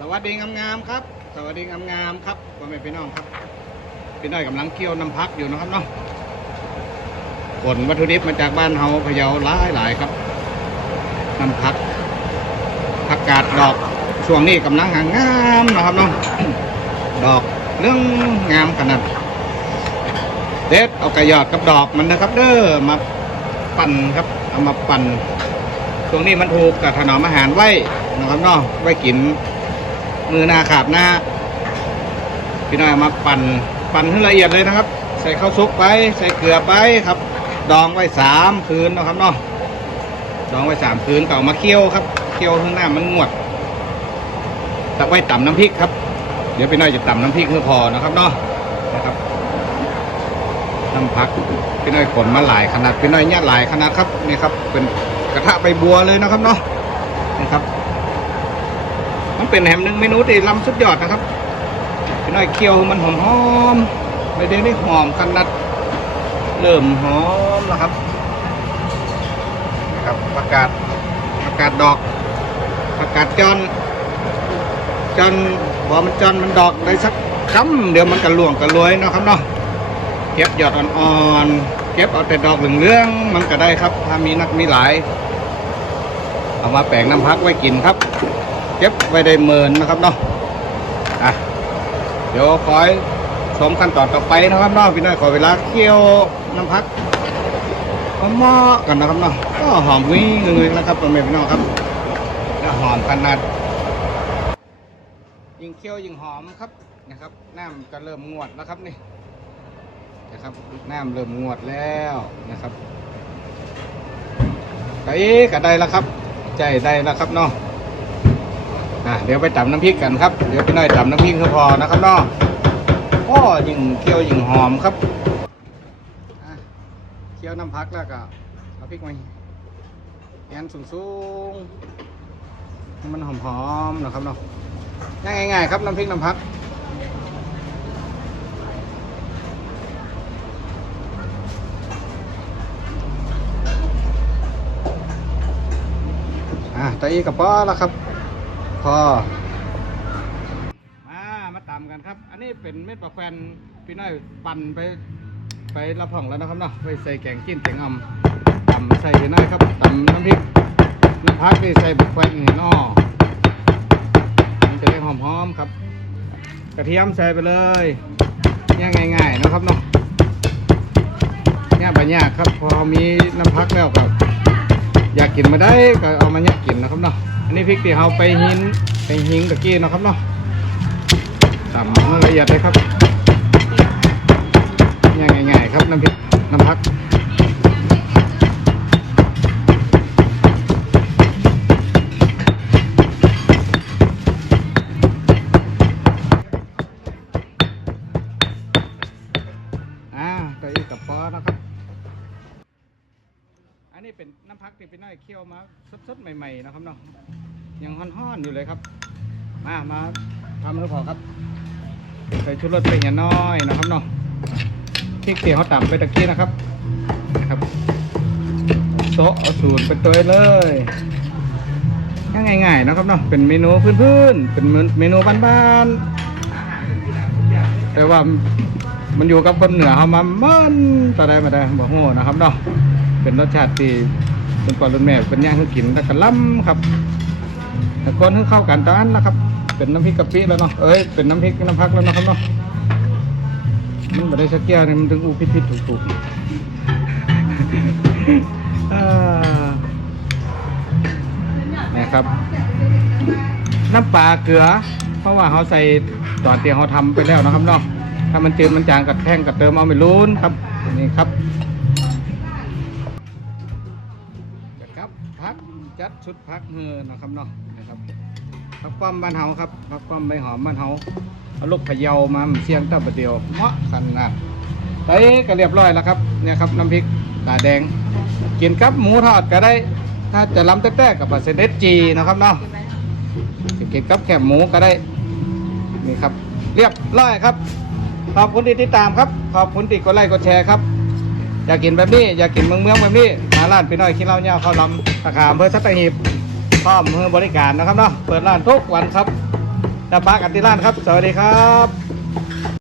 สวัสดีงามๆครับ สวัสดีงามๆครับพ่อแม่พี่น้องครับพี่น้อยกำลังเคี่ยวน้ำพักอยู่นะครับเนาะขนวัตถุดิบมาจากบ้านเฮาพะเยาหลายหลายครับน้ำพักผักกาดดอกช่วงนี้กำลังหางามนะครับเนาะดอกเรื่องงามขนาดเด็ดเอากระยอดกับดอกมันนะครับ เด้อมาปั่นครับเอามาปั่นช่วงนี้มันถูกกับถนอมอาหารไว้นะครับเนาะไว้กิน มือหน้าขาบหน้าพี่น้อยมาปั่นปั่นให้ละเอียดเลยนะครับ ใส่ข้าวซุกไป ใส่เกลือไปครับ ดองไว้สามคืนนะครับเนาะดองไว้สามคืนก็เอามาเคี่ยวครับเคี่ยวข้างหน้ามันงวดตักไว้ต่ำน้ำพริกครับ เดี๋ยวพี่น้อยจะต่ำน้ำพริกเพื่อพอนะครับเนาะนะครับน้ำพักพี่น้อยขนมาหลายขนาดพี่น้อยเนี่ยหลายขนาดครับนี่ครับเป็นกระทะใบบัวเลยนะครับเนาะนะครับ มันเป็นแฮมหนึ่งเมนูที่ล้ำสุดยอดนะครับพี่น้อยเคี่ยวมันหอมหอมไม่ได้ได้หอมขนาดเริ่มหอมแล้วครับนะครับประกาศประกาศดอกประกาศจอนจอนพอมันจอนมันดอกได้สักคำเดี๋ยวมันกระล่วงกระลวยเนาะครับเนาะเก็บยอดอ่อนๆเก็บเอาแต่ดอกเหลืองๆมันก็ได้ครับ ถ้ามีนักมีหลาย เอามาแปลงน้ำพักไว้กินครับ เก็บไว้ได้เมินนะครับเนาะอะเดี๋ยวคอยชมขั้นตอนต่อไปนะครับเนาะพี่น้อยขอเวลาเคี่ยวน้ำพักหม้อๆกันนะครับเนาะก็หอมวิ่งเลยนะครับตัวเมพี่น้องครับจะหอมขนาดยิ่งเคี่ยวยิ่งหอมครับนะครับน้ำก็เริ่มงวดแล้วครับนี่นะครับน้ำเริ่มงวดแล้วนะครับไก่ก็ได้แล้วครับ ใจได้แล้วครับเนาะ อะเดี๋ยวไปตำน้ำพริกกันครับ เดี๋ยวพี่น้อยตำน้ำพริกก็พอนะครับเนาะก็ยิ่งเคี่ยวยิ่งหอมครับอะเคี่ยวน้ำพักแล้วก็เอาพริกมาแอนสูงสูงๆให้มันหอมๆนะครับเนาะง่ายๆครับน้ำพริกน้ำพักอะตะอีกับป้อแล้วครับ พอมามาตำกันครับ อันนี้เป็นเม็ดปลาแควนพี่น้อยปั่นไปไปรับผ่องแล้วนะครับเนาะไปใส่แกงจิ้นแกงอ่ำตำใส่พี่น้อยครับตำน้ำพริกน้ำพักนี่ใส่บุกแควนนี่เนอมันจะได้หอมๆครับ กระเทียมใส่ไปเลยย่างง่ายๆนะครับเนาะย่างไปยากครับ พอมีน้ำพักแล้วครับ อยากกินมาได้ก็เอามาเนี่ยกินนะครับเนาะ อันนี้พริกที่เราไปหินไปหิงตะกี้นะครับเนาะตำให้ละเอียดเลยครับง่ายๆครับน้ำพริกน้ำพักอ่าตะอีกับปอนะครับ นี้เป็นน้ำพักที่เป็นน้อยเคี่ยวมาสดๆใหม่ๆนะครับเนาะยังฮ้อนๆอยู่เลยครับ มามาทำให้พอครับใส่ชุดรสเป็นอย่างน้อยนะครับเนาะพริกเตี๋ยวเขาต่ำไปตะกี้นะครับนะครับโซะเอาสูตรเป็นตัวเลยง่ายๆนะครับเนาะเป็นเมนูพื้นๆเป็นเมนูบ้านๆแต่ว่ามันอยู่กับคนเหนือเขามาเมื่นตาได้มาได้บอกโหนะครับเนาะ เป็นรสชาติที่คุณพ่อรุ่นแม่เป็นย่างให้กินแต่กระล้ำครับแต่ก่อนให้เข้ากันตอนนั้นนะครับ เป็นน้ำพริกกะปิแล้วเนาะเอ้ยเป็นน้ำพริกน้ำพักแล้วนะครับเนาะมันไม่ได้สักแก้วเนี่ยมันถึงอูพิษพิษถูกถูกๆนะครับ น้ำปลาเกลือ เพราะว่าเขาใส่ตอนเตียงเขาทำไปแล้วนะครับเนาะถ้ามันจืดมันจางกับแท่งกับเติมเอาไม่รู้นครับนี่ครับ พักจัดชุดพักเฮือนะครับเนาะนะครับพักป้อมบ้านเฮาครับพักป้อมใบหอมบ้านเฮาเอาลูกพะเยามาเสียงตะบะเดียวเหมาะขนาดไปก็เรียบร้อยแล้วครับเนี่ยครับน้ำพริกตาแดง กินกับหมูทอดก็ได้ ถ้าจะล้ำแต้ๆกับปลาเสด็จจีนะครับเนาะจะกินกับแคบหมูก็ได้นี่ครับ เรียบร้อยครับ ขอบคุณที่ติดตามครับ ขอบคุณที่กดไลค์กดแชร์ครับ อยากกินแบบนี้ อยากกินเมืองเมืองแบบนี้ มาร้านพี่น้อยคิดเล่าเนี่ยเขาลำตาขามอำเภอสัตหีบพร้อมเพื่อบริการนะครับเนาะเปิดร้านทุกวันครับน้ำพักกันติร้านครับ สวัสดีครับ